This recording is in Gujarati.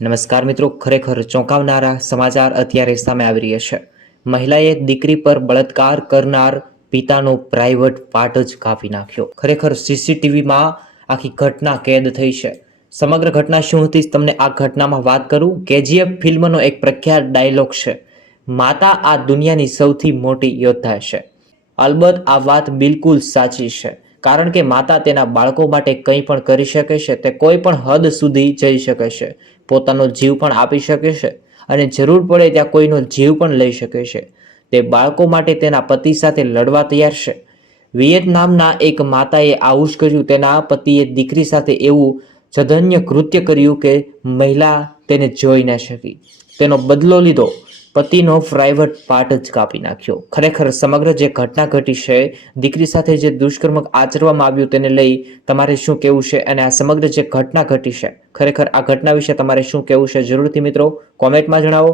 નમસ્કાર મિત્રો, ખરેખર ચોંકાવનારા સમાચાર અત્યારે સામે આવી રહ્યા છે। મહિલાએ દીકરી પર બળાત્કાર કરનાર પિતાનો પ્રાઇવેટ પાર્ટ જ કાપી નાખ્યો। ખરેખર સીસીટીવીમાં આખી ઘટના કેદ થઈ છે। સમગ્ર ઘટના શું હતી તમને આ ઘટનામાં વાત કરું। કેજીએફ ફિલ્મનો એક પ્રખ્યાત ડાયલોગ છે, માતા આ દુનિયાની સૌથી મોટી યોદ્ધા છે। અલબત્ત આ વાત બિલકુલ સાચી છે, કારણ કે માતા તેના બાળકો માટે કંઈ પણ કરી શકે છે। તે કોઈ પણ હદ સુધી જઈ શકે છે, પોતાનો જીવ પણ આપી શકે છે અને જરૂર પડે ત્યાં કોઈનો જીવ પણ લઈ શકે છે। તે બાળકો માટે તેના પતિ સાથે લડવા તૈયાર છે। વિયેતનામના એક માતાએ આવું જ કર્યું। તેના પતિએ દીકરી સાથે એવું જઘન્ય કૃત્ય કર્યું કે મહિલા તેને જોઈ ન શકી, તેનો બદલો લીધો, પતિનો પ્રાઇવેટ પાર્ટ જ કાપી નાખ્યો। ખરેખર સમગ્ર જે ઘટના ઘટી છે, દીકરી સાથે જે દુષ્કર્મ આચરવામાં આવ્યું તેને લઈ તમારે શું કહેવું છે અને આ સમગ્ર જે ઘટના ઘટી છે, ખરેખર આ ઘટના વિશે તમારે શું કહેવું છે જરૂરથી મિત્રો કોમેન્ટમાં જણાવો।